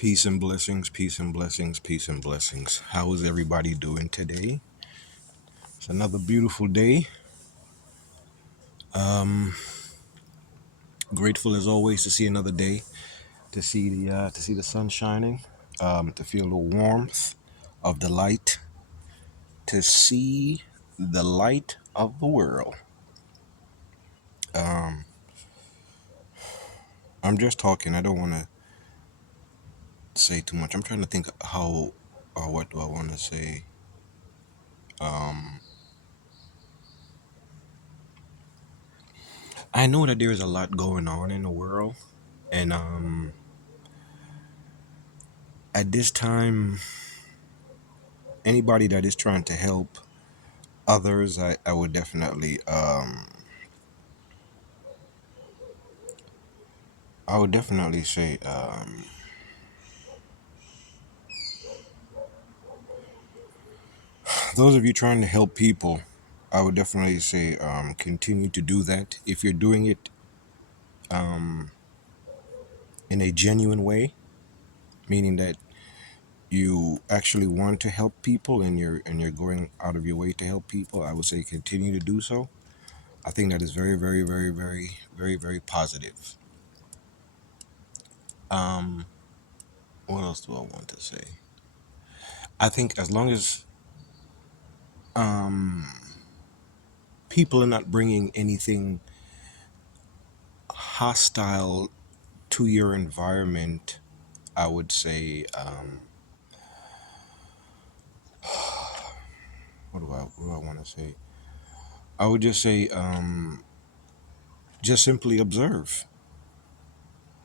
Peace and blessings, peace and blessings, peace and blessings. How is everybody doing today? It's another beautiful day. Um, Grateful as always to see another day, to see the sun shining, to feel the warmth of the light, to see the light of the world. Um, I'm just talking. I don't want to say too much. I'm trying to think how or what do I want to say. Um, I know that there is a lot going on in the world, and at this time, anybody that is trying to help others, I would definitely say those of you trying to help people, I would definitely say continue to do that if you're doing it um, in a genuine way, meaning that you actually want to help people and you're going out of your way to help people. I would say continue to do so. I think that is very, very, very, very, very, very positive. um what else do I want to say? I think as long as um people are not bringing anything hostile to your environment, I would say, what do I want to say? I would just say, just simply observe,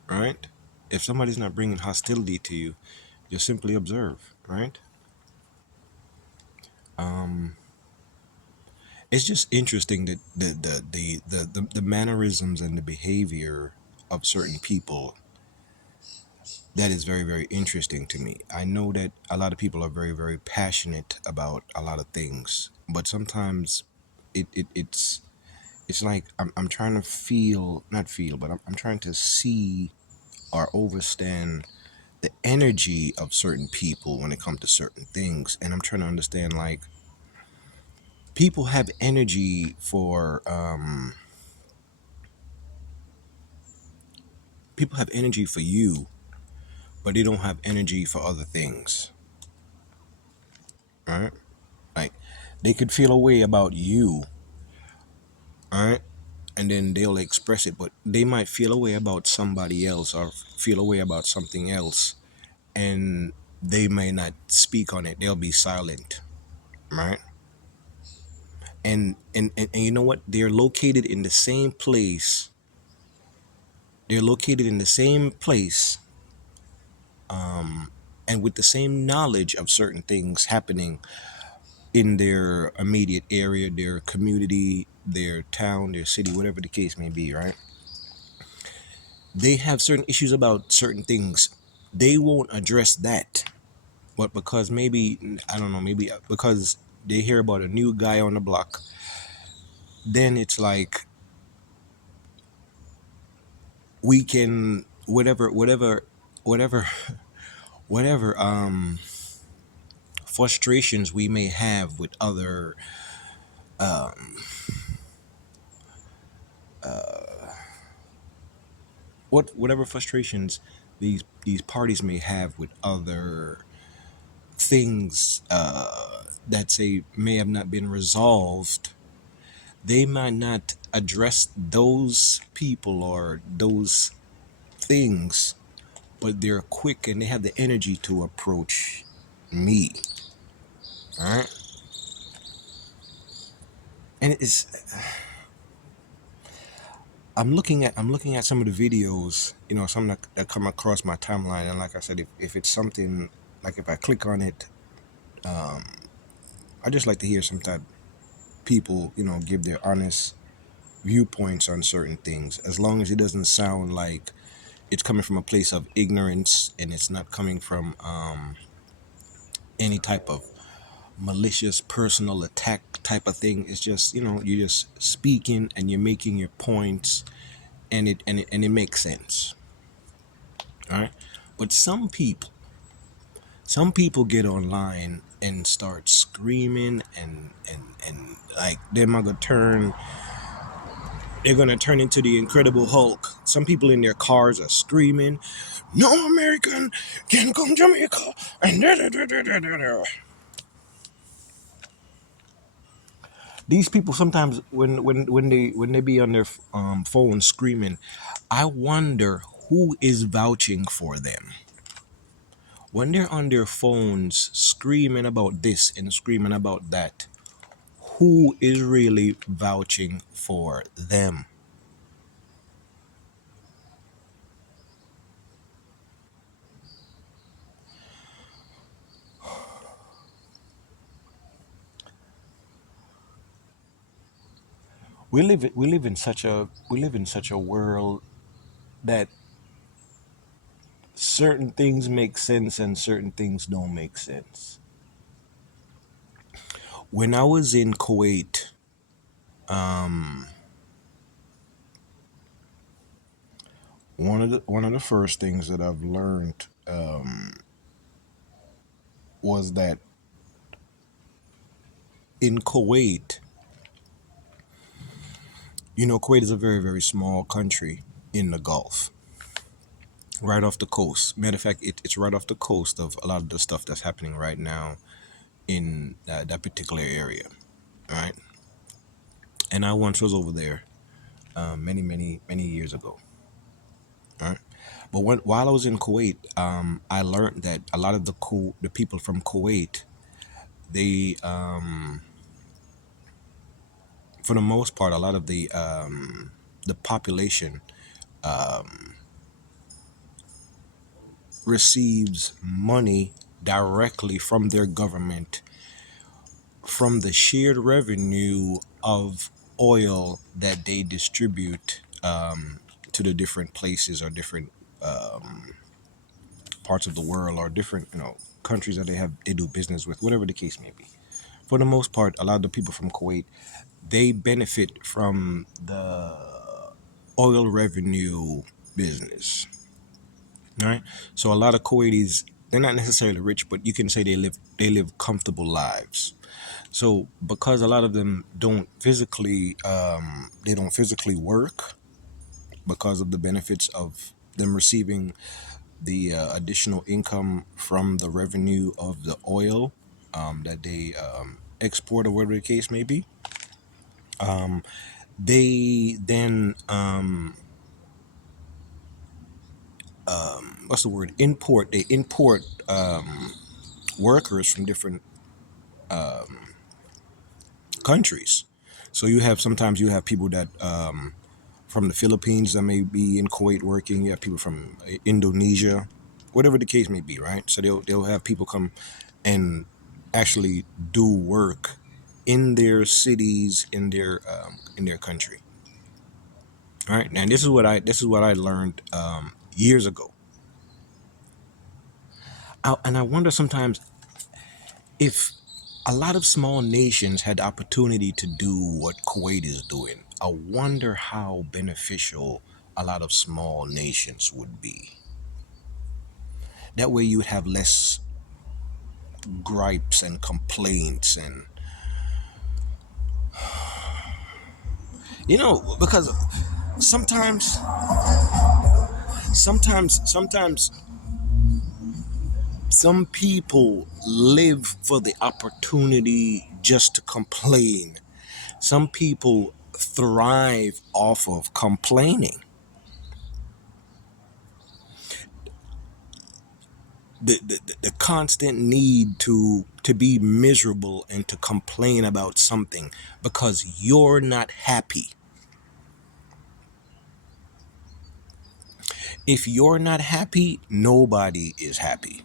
right? If somebody's not bringing hostility to you, just simply observe, right? Um, it's just interesting that the mannerisms and the behavior of certain people, that is very, very interesting to me. I know that a lot of people are very, very passionate about a lot of things, but sometimes it's like I'm trying to feel, not feel, but I'm trying to see or understand the energy of certain people when it comes to certain things. And I'm trying to understand, like, people have energy for, people have energy for you, but they don't have energy for other things, right? Like, they could feel a way about you, all right, and then they'll express it, but they might feel a way about somebody else or feel a way about something else, and they may not speak on it. They'll be silent, right? And you know what? They're located in the same place. They're located in the same place, and with the same knowledge of certain things happening in their immediate area, their community, their town, their city, whatever the case may be, right? They have certain issues about certain things. They won't address that, but because maybe, I don't know, maybe because they hear about a new guy on the block, then it's like we can, whatever whatever frustrations we may have with other, whatever frustrations these parties may have with other things, that say may have not been resolved, they might not address those people or those things, but they're quick and they have the energy to approach me. All right. And it's, I'm looking at some of the videos, some that come across my timeline, and like I said, if it's something, like if I click on it, I just like to hear some type people, give their honest viewpoints on certain things, as long as it doesn't sound like it's coming from a place of ignorance, and it's not coming from any type of malicious personal attack type of thing. It's just, you're just speaking and you're making your points, and it makes sense. All right. But some people get online and start screaming and like they're gonna turn into the Incredible Hulk. Some people in their cars are screaming, "No American can come to Jamaica!" And da. These people sometimes when they be on their phone screaming, I wonder who is vouching for them when they're on their phones screaming about this and screaming about that. Who is really vouching for them? We live in such a world that certain things make sense and certain things don't make sense. When I was in Kuwait, one of the first things that I've learned was that in Kuwait, Kuwait is a very very small country in the Gulf, right off the coast. Matter of fact, it's right off the coast of a lot of the stuff that's happening right now in that particular area. All right, and I once was over there many many many years ago. All right. But while I was in Kuwait, I learned that a lot of the people from Kuwait, they, for the most part, a lot of the population receives money directly from their government from the shared revenue of oil that they distribute to the different places or different parts of the world or different countries that they do business with, whatever the case may be. For the most part, a lot of the people from Kuwait, they benefit from the oil revenue business, right? So a lot of Kuwaitis, they're not necessarily rich, but you can say they live comfortable lives. So because a lot of them don't physically work because of the benefits of them receiving the additional income from the revenue of the oil that they export or whatever the case may be. They then what's the word? They import workers from different countries. So sometimes you have people that from the Philippines that may be in Kuwait working. You have people from Indonesia, whatever the case may be, right? So they'll have people come and actually do work in their cities, in their country. All right, and this is what I learned years ago. And I wonder sometimes if a lot of small nations had the opportunity to do what Kuwait is doing. I wonder how beneficial a lot of small nations would be. That way you would have less gripes and complaints and because sometimes sometimes some people live for the opportunity just to complain. Some people thrive off of complaining. The constant need to be miserable and to complain about something because you're not happy. If you're not happy, nobody is happy.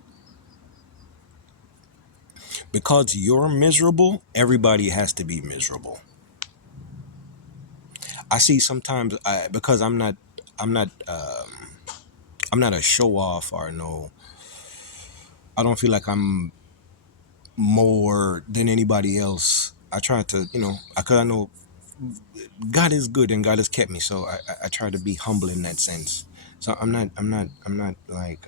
Because you're miserable, everybody has to be miserable. I see sometimes because I'm not a show off or no. I don't feel like I'm more than anybody else. I try to, because I know God is good and God has kept me. So I try to be humble in that sense. So I'm not like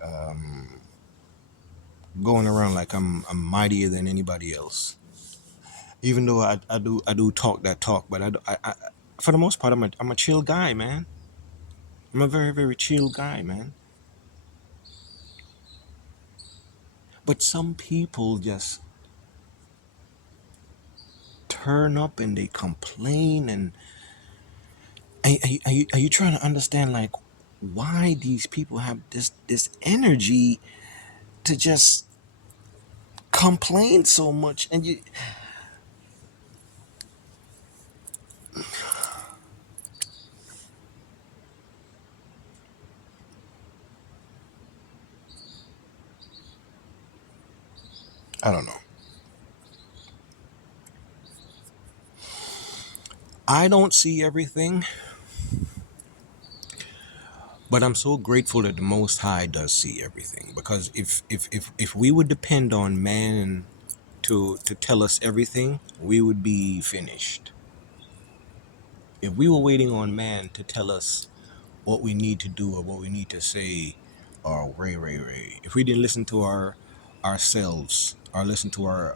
going around like I'm mightier than anybody else. Even though I do talk that talk, but I for the most part I'm a chill guy, man. I'm a very chill guy, man. But some people just turn up and they complain, and are you trying to understand like why these people have this energy to just complain so much? And you, I don't know. I don't see everything, but I'm so grateful that the Most High does see everything. Because if we would depend on man to tell us everything, we would be finished. If we were waiting on man to tell us what we need to do or what we need to say, or ray. If we didn't listen to ourselves, or listen to our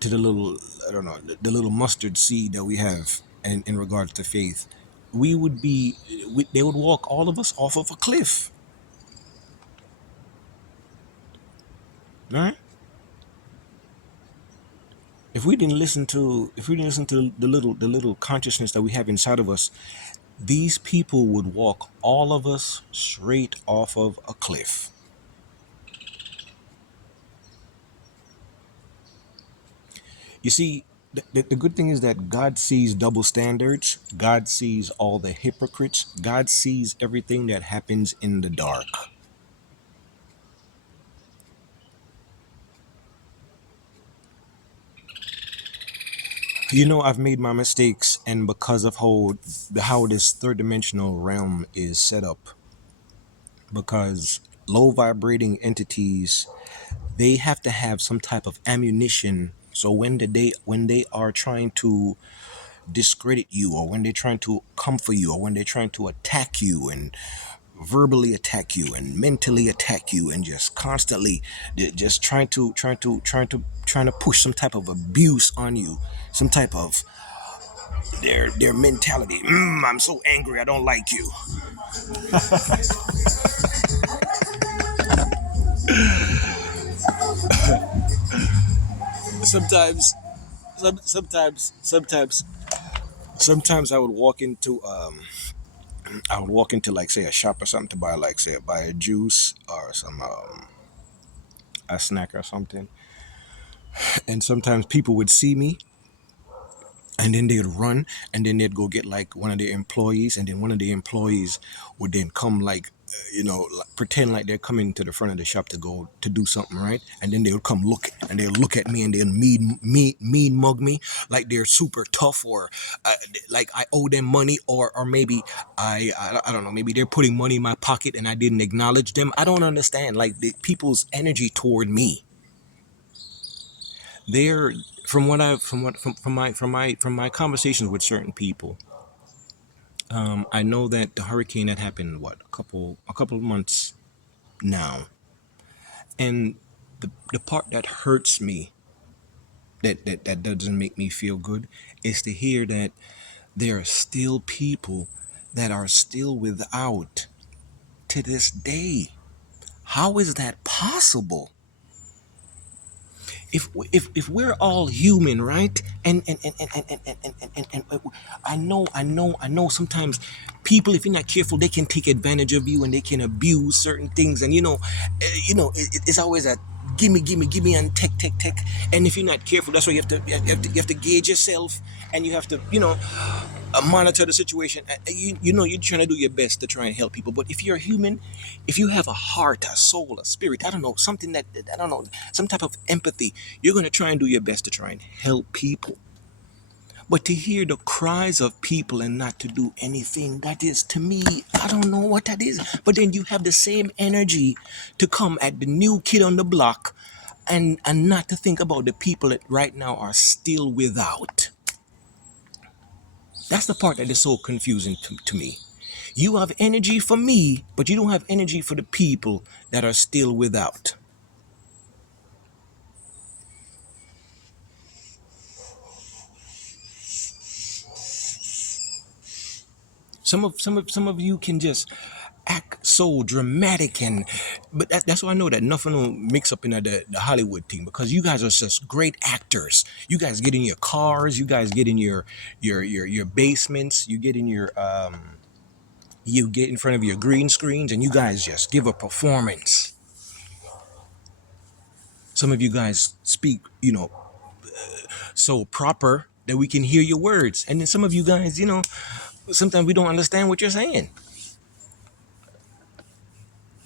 to the little, I don't know, the little mustard seed that we have in regards to faith, we would be they would walk all of us off of a cliff, right? If we didn't listen to the little consciousness that we have inside of us, these people would walk all of us straight off of a cliff. You see, the good thing is that God sees double standards. God sees all the hypocrites. God sees everything that happens in the dark. You know, I've made my mistakes, and because of how this third dimensional realm is set up, because low vibrating entities, they have to have some type of ammunition. So when they are trying to discredit you, or when they're trying to come for you, or when they're trying to attack you and verbally attack you and mentally attack you and just constantly just trying to push some type of abuse on you, some type of their mentality. I'm so angry, I don't like you. Sometimes sometimes sometimes I would walk into, like, say, a shop or something to buy, like, say, buy a juice or some a snack or something, and sometimes people would see me, and then they'd run, and then they'd go get like one of their employees, and then one of the employees would then come, like, pretend like they're coming to the front of the shop to go to do something, right? And then they would come look, and they'll look at me, and they'll mean mug me like they're super tough, or like I owe them money, or maybe I don't know, maybe they're putting money in my pocket and I didn't acknowledge them. I don't understand, like, the people's energy toward me. They're from what I've from my conversations with certain people. I know that the hurricane that happened, what, a couple of months now, and the part that hurts me, that doesn't make me feel good, is to hear that there are still people that are still without to this day. How is that possible? If we're all human, right? And I know sometimes people, if you're not careful, they can take advantage of you, and they can abuse certain things, and it's always a give me, and take. And if you're not careful, that's why you have to gauge yourself, and you have to, monitor the situation. You're trying to do your best to try and help people. But if you're a human, if you have a heart, a soul, a spirit, I don't know, something that, I don't know, some type of empathy, you're going to try and do your best to try and help people. But to hear the cries of people and not to do anything, that is, to me, I don't know what that is. But then you have the same energy to come at the new kid on the block, and not to think about the people that right now are still without. That's the part that is so confusing to me. You have energy for me, but you don't have energy for the people that are still without. Some of you can just act so dramatic, and but that's why I know that nothing will mix up in the Hollywood thing, because you guys are just great actors. You guys get in your cars, you guys get in your basements, you get in front of your green screens, and you guys just give a performance. Some of you guys speak, so proper that we can hear your words, and then some of you guys, sometimes we don't understand what you're saying.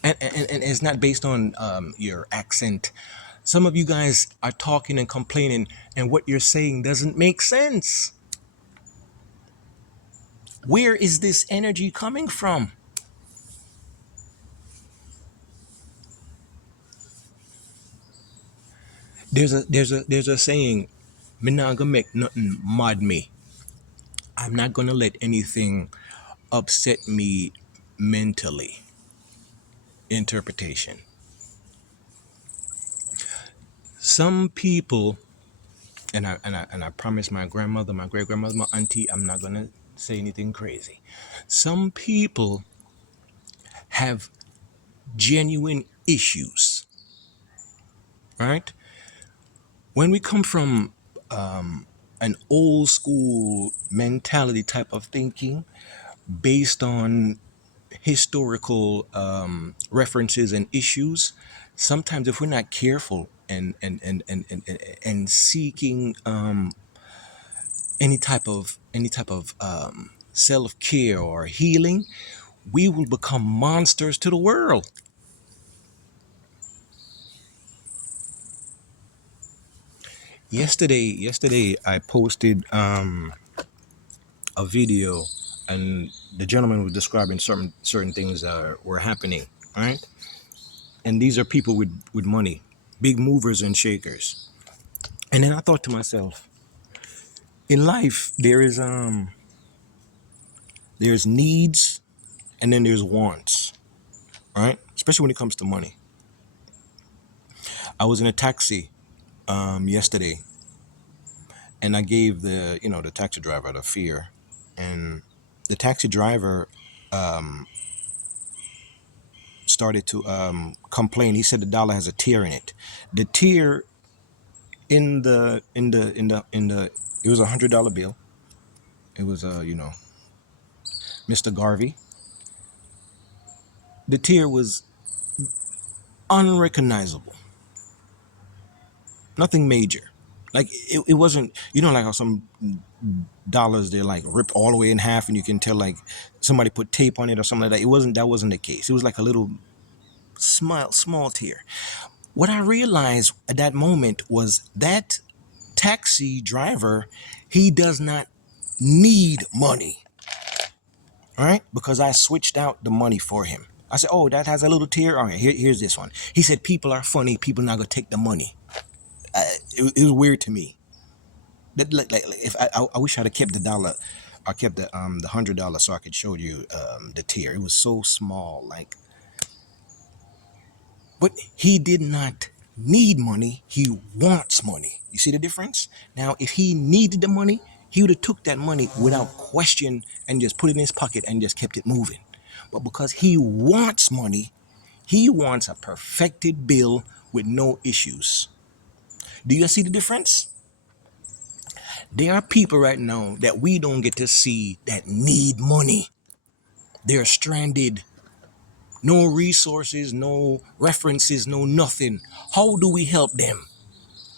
And it's not based on your accent. Some of you guys are talking and complaining, and what you're saying doesn't make sense. Where is this energy coming from? There's a saying, "Me not gonna make nothing mad me. I'm not gonna let anything upset me mentally." Interpretation. Some people, and I promise my grandmother, my great grandmother, my auntie, I'm not gonna say anything crazy. Some people have genuine issues, right? When we come from an old school mentality type of thinking based on historical references and issues, sometimes if we're not careful and seeking any type of self care or healing, we will become monsters to the world. Yesterday, I posted a video, and the gentleman was describing certain things that were happening, right? And these are people with money, big movers and shakers. And then I thought to myself, in life there's needs, and then there's wants, right? Especially when it comes to money. I was in a taxi yesterday, and I gave the taxi driver the fare, and the taxi driver started to complain. He said the dollar has a tear in it. The tear in the it was $100 bill. It was Mr. Garvey. The tear was unrecognizable. Nothing major. Like it wasn't, like how some dollars they're like ripped all the way in half, and you can tell like somebody put tape on it or something like that. That wasn't the case. It was like a little small tear. What I realized at that moment was that taxi driver, he does not need money, all right? Because I switched out the money for him. I said, "Oh, that has a little tear. All right, here's this one." He said, "People are funny. People not gonna take the money." It was weird to me. Like if I wish I'd have kept the dollar, I kept the $100 so I could show you the tear. It was so small, like, but he did not need money. He wants money. You see the difference? Now, if he needed the money, he would have took that money without question and just put it in his pocket and just kept it moving. But because he wants money, he wants a perfected bill with no issues. Do you see the difference? There are people right now that we don't get to see that need money. They're stranded. No resources, no references, no nothing. How do we help them?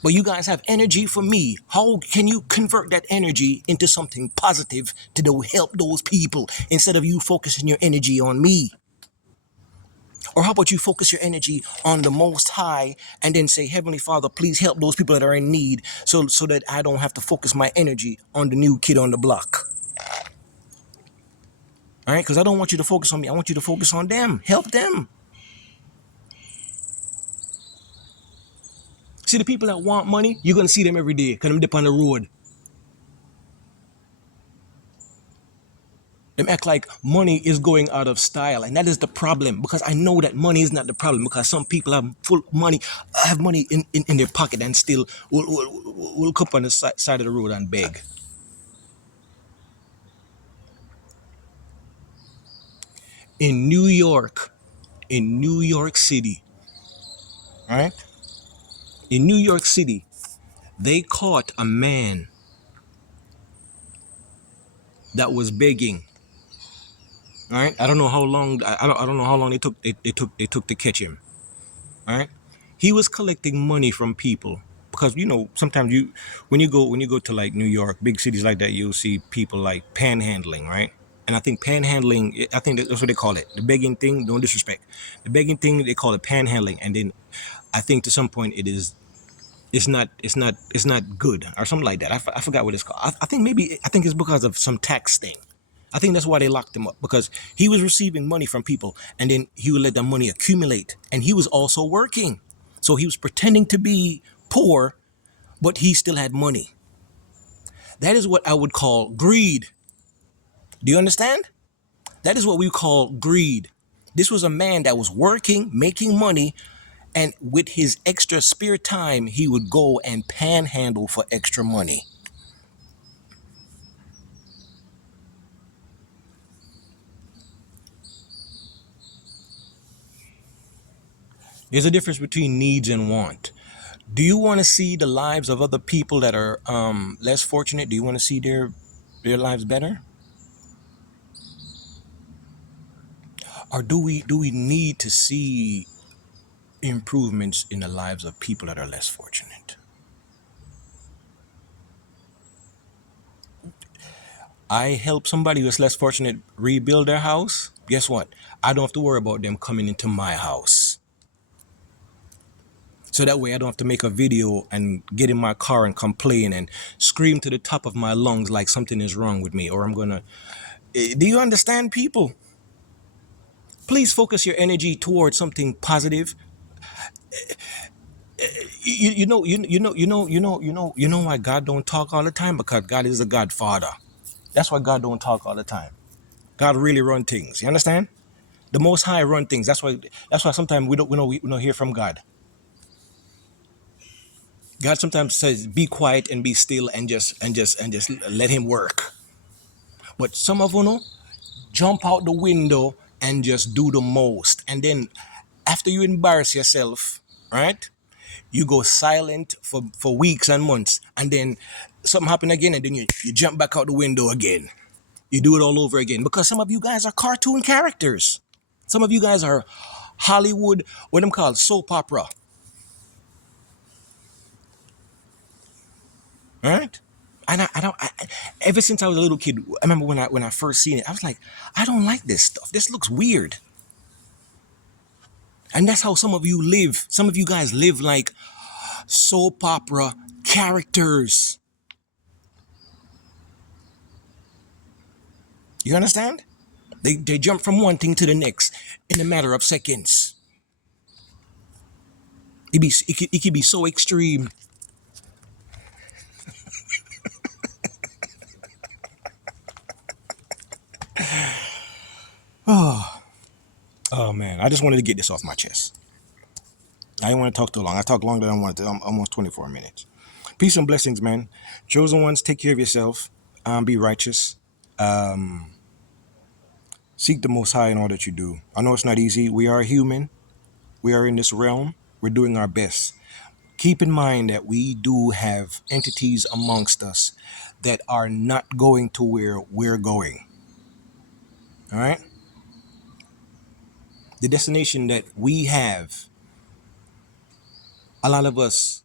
But you guys have energy for me. How can you convert that energy into something positive to help those people instead of you focusing your energy on me? Or how about you focus your energy on the Most High and then say, "Heavenly Father, please help those people that are in need, so that I don't have to focus my energy on the new kid on the block." All right, because I don't want you to focus on me. I want you to focus on them. Help them. See, the people that want money, you're gonna see them every day because I'm dip on the road. Them act like money is going out of style, and that is the problem. Because I know that money is not the problem. Because some people have money in their pocket, and still will come up on the side of the road and beg. In New York, in New York City, right? In New York City, they caught a man that was begging. All right, I don't know how long. I don't know how long they took to catch him. All right, he was collecting money from people because sometimes when you go to like New York, big cities like that, you'll see people like panhandling, right? And I think panhandling, I think that's what they call it, the begging thing. Don't disrespect the begging thing. They call it panhandling, and then I think to some point it's not good or something like that. I forgot what it's called. I think it's because of some tax thing. I think that's why they locked him up because he was receiving money from people and then he would let the money accumulate and he was also working. So he was pretending to be poor, but he still had money. That is what I would call greed. Do you understand? That is what we call greed. This was a man that was working, making money, and with his extra spare time, he would go and panhandle for extra money. There's a difference between needs and want. Do you want to see the lives of other people that are less fortunate? Do you want to see their lives better, or do we need to see improvements in the lives of people that are less fortunate? I help somebody who's less fortunate rebuild their house. Guess what? I don't have to worry about them coming into my house. So that way I don't have to make a video and get in my car and complain and scream to the top of my lungs like something is wrong with me or I'm gonna. Do you understand, people? Please focus your energy towards something positive. You know why God don't talk all the time? Because God is a Godfather. That's why God don't talk all the time. God really run things. You understand? The Most High run things. That's why sometimes we don't hear from God. God sometimes says, "Be quiet and be still and just let Him work." But some of you know jump out the window and just do the most, and then after you embarrass yourself, right? You go silent for weeks and months, and then something happen again, and then you jump back out the window again. You do it all over again because some of you guys are cartoon characters. Some of you guys are Hollywood, what them called soap opera, right? And I don't. Ever since I was a little kid, I remember when I first seen it, I was like, I don't like this stuff. This looks weird. And that's how some of you live. Some of you guys live like soap opera characters. You understand? They jump from one thing to the next in a matter of seconds. It could be so extreme. Oh man, I just wanted to get this off my chest. I didn't want to talk too long. I talked longer than I wanted to, almost 24 minutes. Peace and blessings, man. Chosen ones, take care of yourself. Be righteous. Seek the Most High in all that you do. I know it's not easy. We are human. We are in this realm. We're doing our best. Keep in mind that we do have entities amongst us that are not going to where we're going. All right? The destination that we have, a lot of us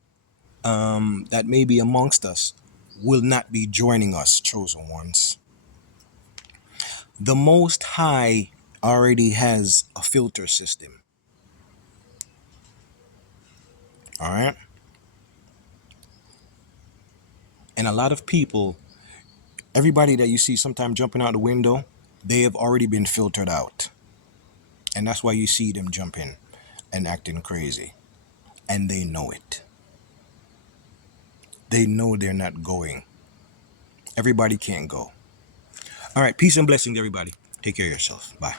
that may be amongst us will not be joining us, chosen ones. The Most High already has a filter system. All right? And a lot of people, everybody that you see sometime jumping out the window, they have already been filtered out. And that's why you see them jumping and acting crazy. And they know it. They know they're not going. Everybody can't go. All right, peace and blessings, everybody. Take care of yourself. Bye.